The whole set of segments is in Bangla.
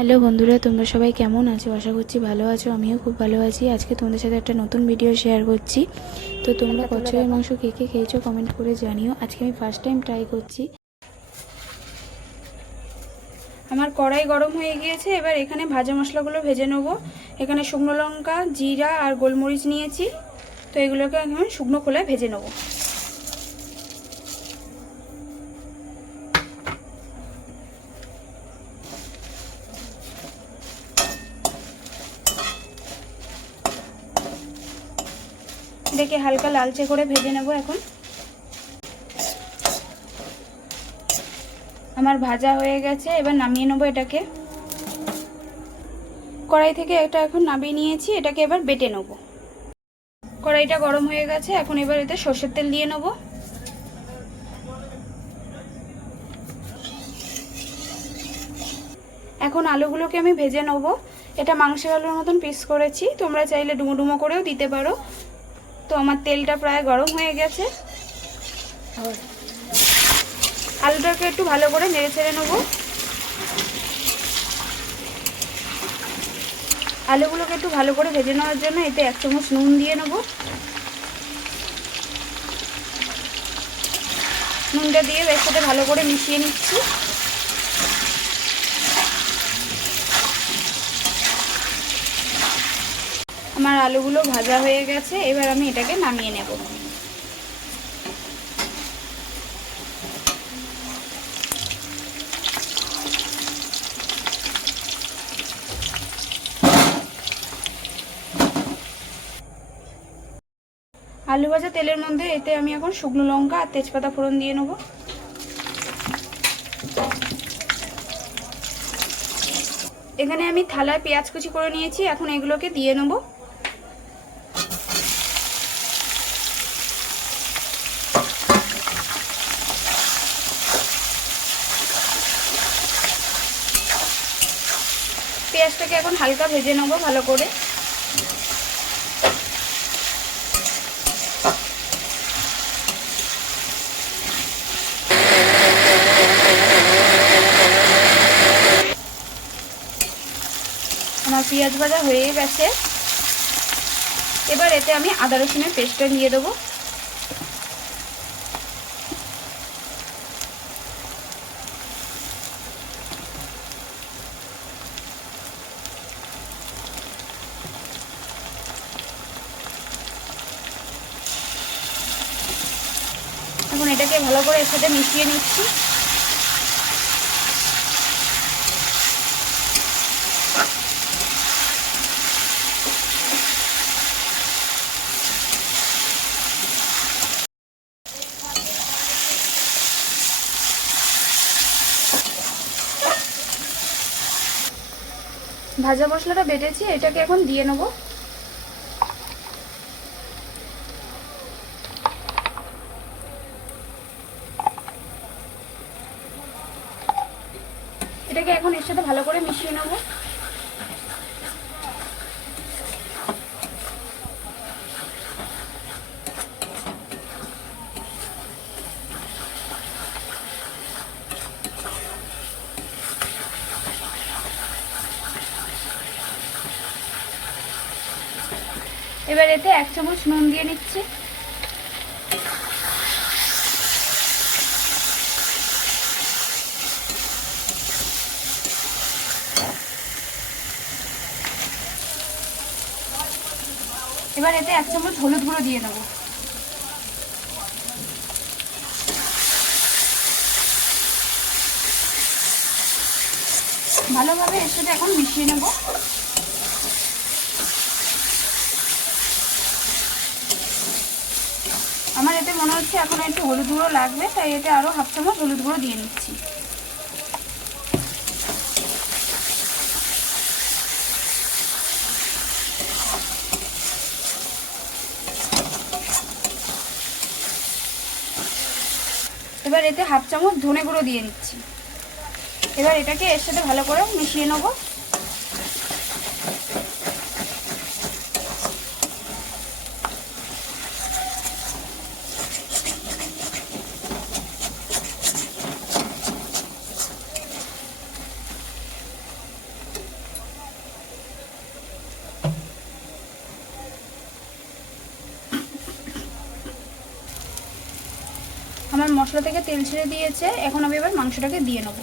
হ্যালো বন্ধুরা, তোমরা সবাই কেমন আছো? আশা করছি ভালো আছো। আমিও খুব ভালো আছি। আজকে তোমাদের সাথে একটা নতুন ভিডিও শেয়ার করছি। তো তোমরা কচ্ছপের মাংস কে কে খেয়েছো কমেন্ট করে জানিও। আজকে আমি ফার্স্ট টাইম ট্রাই করছি। আমার কড়াই গরম হয়ে গিয়েছে। এবার এখানে ভাজা মশলাগুলো ভেজে নেব। এখানে শুকনো লঙ্কা, জিরা আর গোলমরিচ নিয়েছি। তো এগুলোকে এখন শুকনো খোলায় ভেজে নেব। এটাকে হালকা লালচে করে ভেজে নেব। এখন আমার ভাজা হয়ে গেছে। এবার নামিয়ে নেব এটাকে। কড়াই থেকে এটা এখন নামিয়ে নিয়েছি। এটাকে এবার বেটে নেব। কড়াইটা গরম হয়ে গেছে। এখন এবার এতে সরষের তেল দিয়ে নেব। এখন আলুগুলোকে আমি ভেজে নেব। এটা মাংসের আলুর মতন পিস করেছি। তোমরা চাইলে ডুমো ডুমো করেও দিতে পারো। তো আমার তেলটা প্রায় গরম হয়ে গেছে। আলুটাকে একটু ভালো করে নেড়ে ছেড়ে নেব। আলুগুলোকে একটু ভালো করে ভেজে নেওয়ার জন্য এতে 1 চামচ নুন দিয়ে নেব। নুনটা দিয়ে এর সাথে ভালো করে মিশিয়ে নিচ্ছি। আমার আলুগুলো ভাজা হয়ে গেছে। এবার আমি এটাকে নামিয়ে নেব। আলু ভাজা তেলের মধ্যে এতে আমি এখন শুকনো লঙ্কা আর তেজপাতা ফোড়ন দিয়ে নেব। এখানে আমি থালায় পেঁয়াজ কুচি করে নিয়েছি। এখন এগুলোকে দিয়ে নেব। পেঁয়াজটাকে এখন হালকা ভেজে নেব ভালো করে। আমার পেঁয়াজ ভাজা হয়ে গেছে। এবার এতে আমি আদা রসুনের পেস্টটা দিয়ে দেবো। এখন এটাকে ভালো করে এর সাথে মিশিয়ে নিচ্ছি। ভাজা মশলাটা বেটেছি, এটাকে এখন দিয়ে নেব। এটাকে এখন এর সাথে ভালো করে মিশিয়ে নেব। এবার এতে 1 চামচ নুন দিয়ে নিচ্ছি। এবার এতে 1 চামচ হলুদ গুঁড়ো দিয়ে নেব। ভালোভাবে এর সাথে এখন মিশিয়ে নেব। আমার এতে মনে হচ্ছে এখন একটু হলুদ গুঁড়ো লাগবে, তাই এতে আরো 1/2 চামচ হলুদ গুঁড়ো দিয়ে নিচ্ছি। এবার এতে 1/2 চামচ ধনে গুঁড়ো দিয়ে নিচ্ছি। এবার এটাকে এর সাথে ভালো করে মিশিয়ে নেব। আমার মশলা থেকে তেল ছেড়ে দিয়েছে, এখন আমি এবার মাংসটাকে দিয়ে নেবো।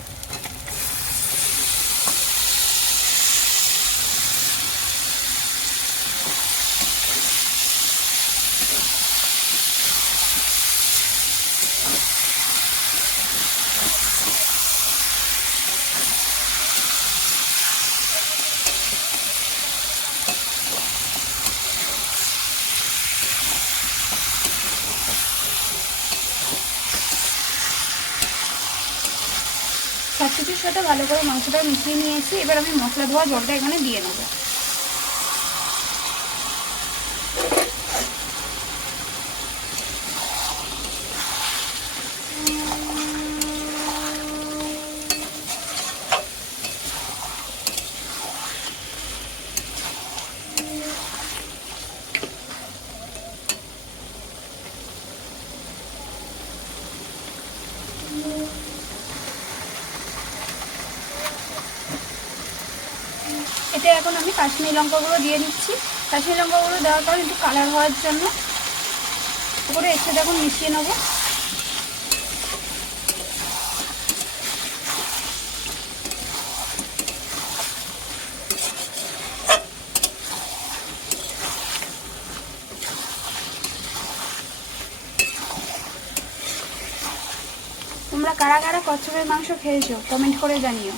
সব কিছুর সাথে ভালো করে মাংসটা মিশিয়ে নিয়েছি। এবার আমি মশলা ধোয়া জলটা এখানে দিয়ে নেব। এতে এখন আমি কাশ্মীরি লঙ্কা গুঁড়ো দিয়ে দিচ্ছি। কাশ্মীরি লঙ্কা গুঁড়ো দেওয়ার পর একটু কালার হওয়ার জন্য করে এর সাথে এখন মিশিয়ে নেবো। তোমরা কারা কারা কচ্ছপের মাংস খেয়েছো কমেন্ট করে জানিও।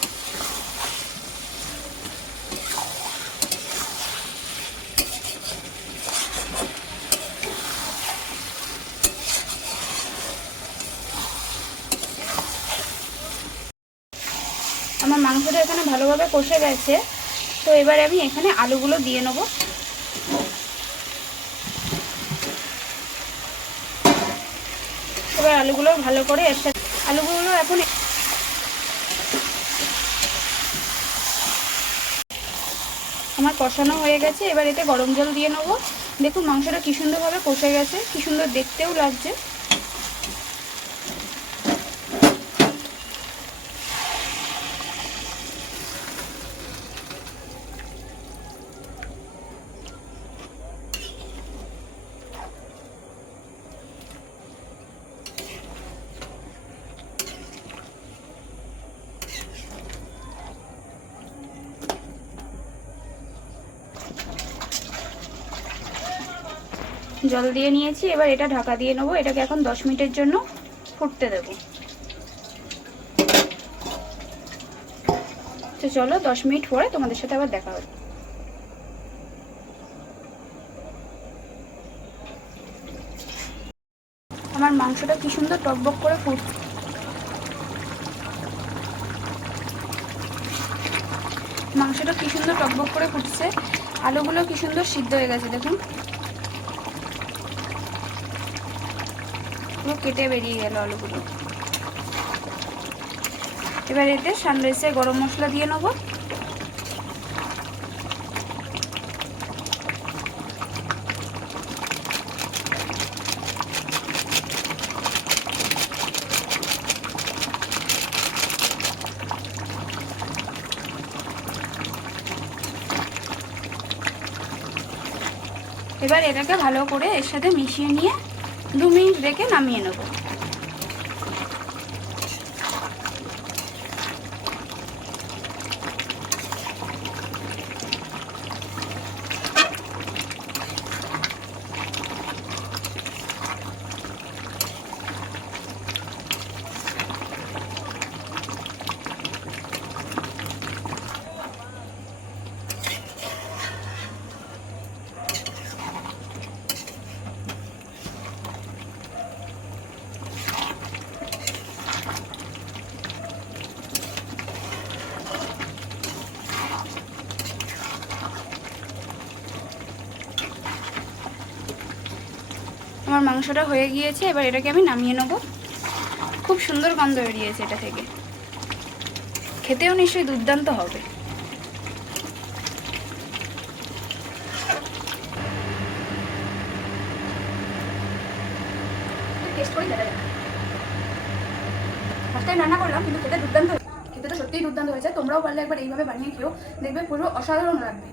আমার মাংসটা এখানে ভালোভাবে কষে গেছে, তো এবারে আমি এখানে আলুগুলো দিয়ে নেব। এবার আলুগুলো ভালো করে এর সাথে আলুগুলো এখন আমার কষানো হয়ে গেছে। এবার এতে গরম জল দিয়ে নেব। দেখুন মাংসটা কি সুন্দরভাবে কষে গেছে, কি সুন্দর দেখতেও লাগছে। জল দিয়ে নিয়েছি, এবার এটা ঢাকা দিয়ে নেবো। এটাকে এখন 10 মিনিটের জন্য ফুটতে দেব। তো চলো 10 মিনিট পরে তোমাদের সাথে আবার দেখা হবে। আমার মাংসটা কি সুন্দর টকবক করে ফুটছে। মাংসটা কি সুন্দর টকবক করে ফুটছে, আলুগুলো কি সুন্দর সিদ্ধ হয়ে গেছে। দেখুন পুরো কেটে বেরিয়ে গেল আলুগুলো। এবার এতে সানরাইসের গরম মশলা দিয়ে নেব। এবার এটাকে ভালো করে এর সাথে মিশিয়ে নিয়ে 2 মিনিট রেখে নামিয়ে নেব। আমার মাংসটা হয়ে গিয়েছে, এবার এটাকে আমি নামিয়ে নেব। খুব সুন্দর গন্ধ বেরিয়েছে এটা থেকে, খেতেও নিশ্চয়ই দুর্দান্ত হবে। টেস্ট করে দেখা যাক। ফার্স্ট টাইম রান্না করলাম, কিন্তু খেতে দুর্দান্ত, খেতে তো সত্যিই দুর্দান্ত হয়েছে। তোমরাও পারলে একবার এইভাবে বানিয়ে খেও, দেখবে পুরো অসাধারণ লাগবে।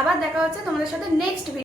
আবার দেখা হচ্ছে তোমাদের সাথে নেক্সট ভিডিও।